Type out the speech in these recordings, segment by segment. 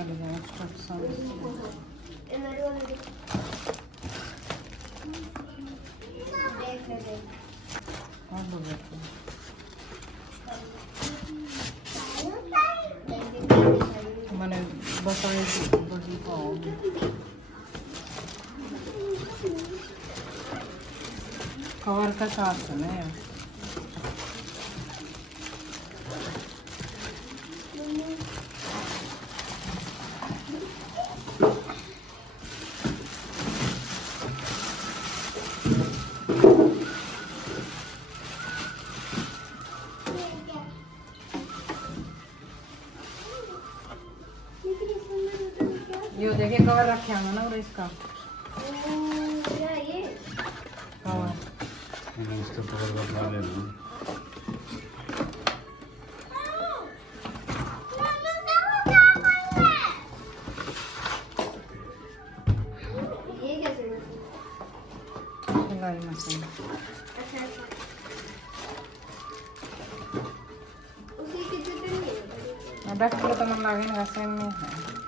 पड़ गया इंस्ट्रक्शन मैंने बताई बड़ी पाओगी कवर का साथ है ना यार यो देखिए कवर रखे होंगे ना और इसका ये कवर इसका कवर बदला लेना ये कैसे सिलाई मशीन अच्छा उसी की जरूरत नहीं है बैठ के तो मन लगेगा सेम में है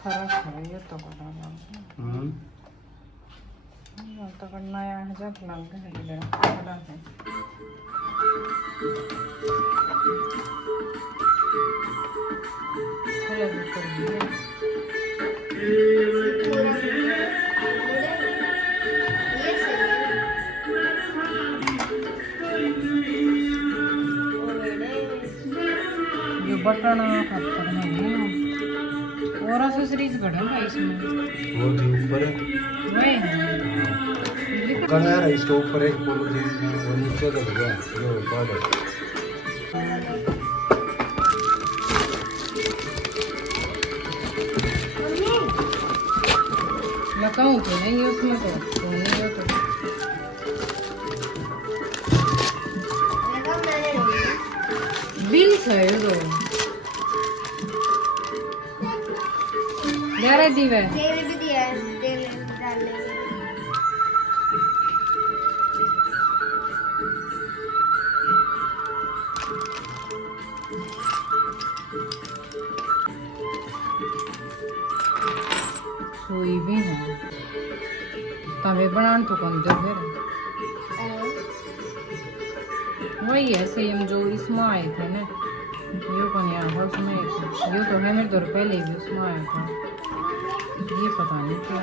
फर्क है ये तो बड़ा तो करना है जब लग है बड़ा है खोला भी कर दिया ये बटन खत्म है और एक्सेसरीज बढ़ेगा इसमें वो जो ऊपर है वही करना है इसके ऊपर एक पॉलिथीन वो नीचे लग गया जो ऊपर है लगाऊं तो नहीं उसमें तो नहीं हो तो बिल्स है ये तो डायरेक्ट दीवा तेल भी दिया है तेल डालने के सुई भी है तवे बनाने तो कौन दे फिर वही है सेम जो इसमें आए थे ना ये कौन यार है उसमें ये तो है मेरे 2 रुपए ले भी उसमें आया था ये पता नहीं क्या